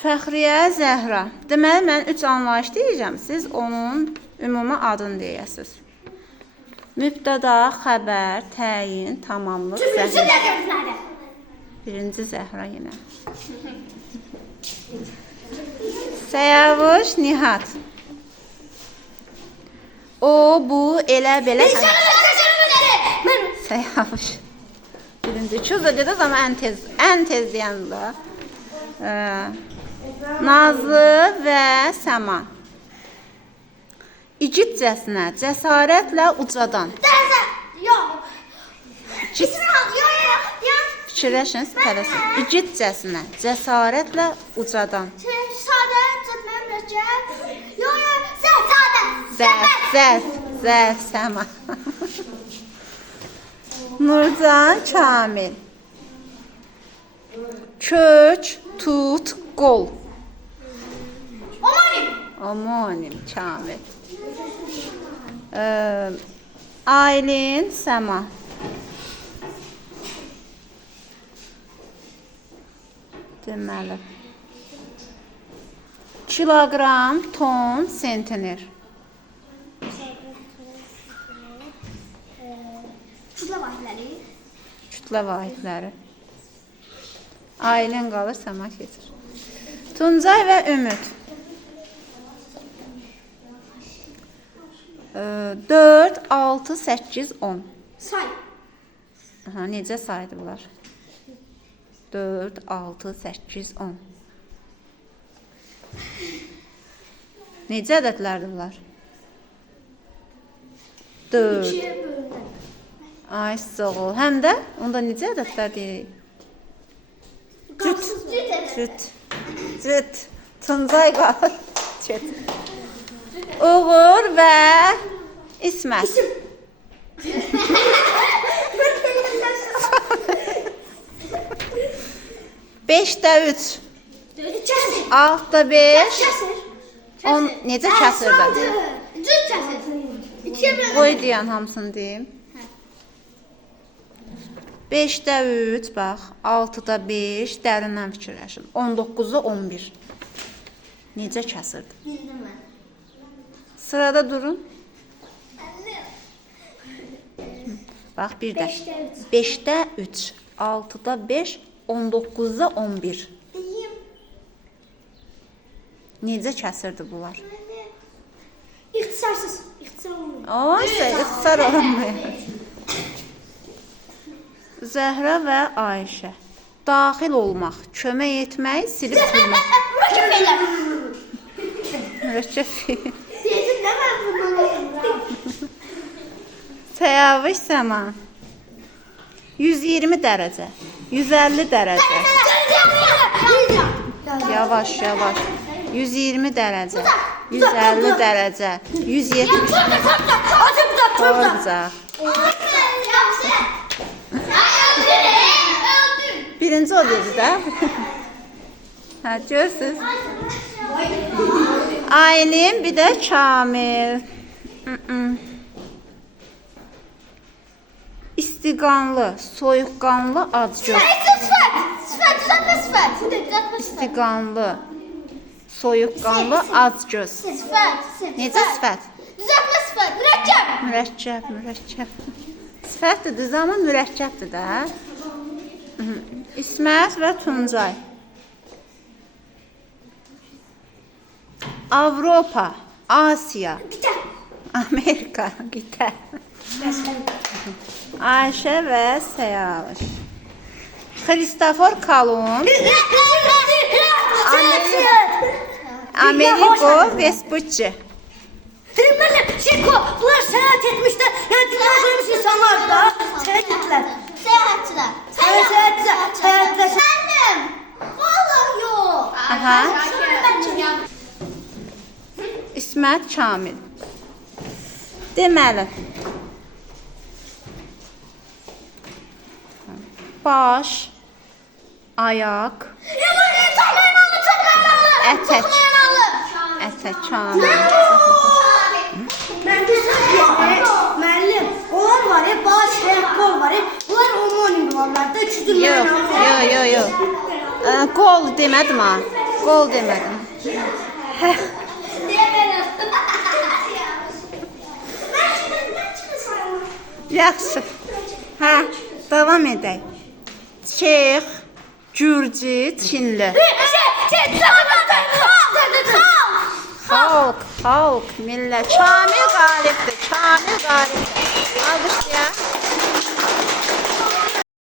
Fəxriyə Zəhra. Deməli, mən 3 anlayış deyəcəm. Siz onun ümumi adını deyəsiniz. Mübtəda, xəbər, təyin, tamamlıq, Zəhra. Birinci Zəhra yenə. Səyavuş, Nihat. O, bu, elə, belə. Səyavuş. Birinci. Üçüz də dediniz, amma ən tez deyəndə. Nazlı və Səma. İgidcəsinə, cəsarətlə ucadan. Fikirləşin, tələsin. İgidcəsinə, cəsarətlə ucadan. Zərf, Səma. Nurcan Kamil. Kök, tut, qol. Omonim, Kamil. Aylin, Səma. Deməli. Kilogram, ton, sentiner. Kütlə vahidləri. Aylin qalır, Səma keçir. Tuncay və Ümid. 4, 6, 8, 10. Say. Aha, necə saydı bunlar? 4, 6, 8, 10. Necə ədədlərdir bunlar? 4. Ay, sağ ol. Həm də onda necə ədədlər deyirik? Cüt. Tuncay qalır. Uğur və İsmət. 5də 3. 6da 5. Necə kəsirdi? Cüt kəsir. Qoy deyən hamısını deyim. 5də 3, bax, 6da 5, dərindən fikirləşin. 19-da 11. Necə kəsirdi? Bildim mən. Sırada durun. Bax, bir də. 5də 3, 6da 5, 19-da 11. Necə kəsirdi bunlar? İxtisarsız. İxtisar olmuyor. Oysa, ixtisar olunmuyor. Zəhra və Ayşə. Daxil olmaq, kömək etmək, silib silmək. Mürəkkəb fiil. Dedim də mən bundan olum. Səyavuş Səma. 120 dərəcə, 150 dərəcə. Yavaş. 120 dərəcə, 150 dərəcə, 170 dərəcə. Birinci o dedi də. Hə, görürsünüz. Aylin, bir də Kamil. İstiqanlı, soyuqqanlı, acgöz. Sifət. İstiqanlı, soyuqqanlı, acgöz. Necə sifət? Düzəltmə sifət. Mürəkkəb. Sifətdir, düz amma mürəkkəbdir də. İsmət və Tuncay. Avropa, Asiya, Amerika, qitə. Ayşə və Səyavuş. Xristofor Kolumb, Amerigo Vespucci. Bunlar səyahət etmişdə, yəni dinləyəcəyimiz insanlar da səyahətlər. Səyahətlər. Mənim. Vallahi yox. Aha. İsmət Kamil. Deməli. Baş, ayaq, ətək. Ətək Kamil. Müəllim, onlar var ya, baş, qol var ya, bunlar homonim olanlar da üçüdür. Yox. Qol demədim ha. Qol demədim. Yaxşı. Hə, davam edək. Çex, Gürcü, Çinli. Xalq, millət. Kamil qalibdir, Kamil qalibdir. Alqışlayaq.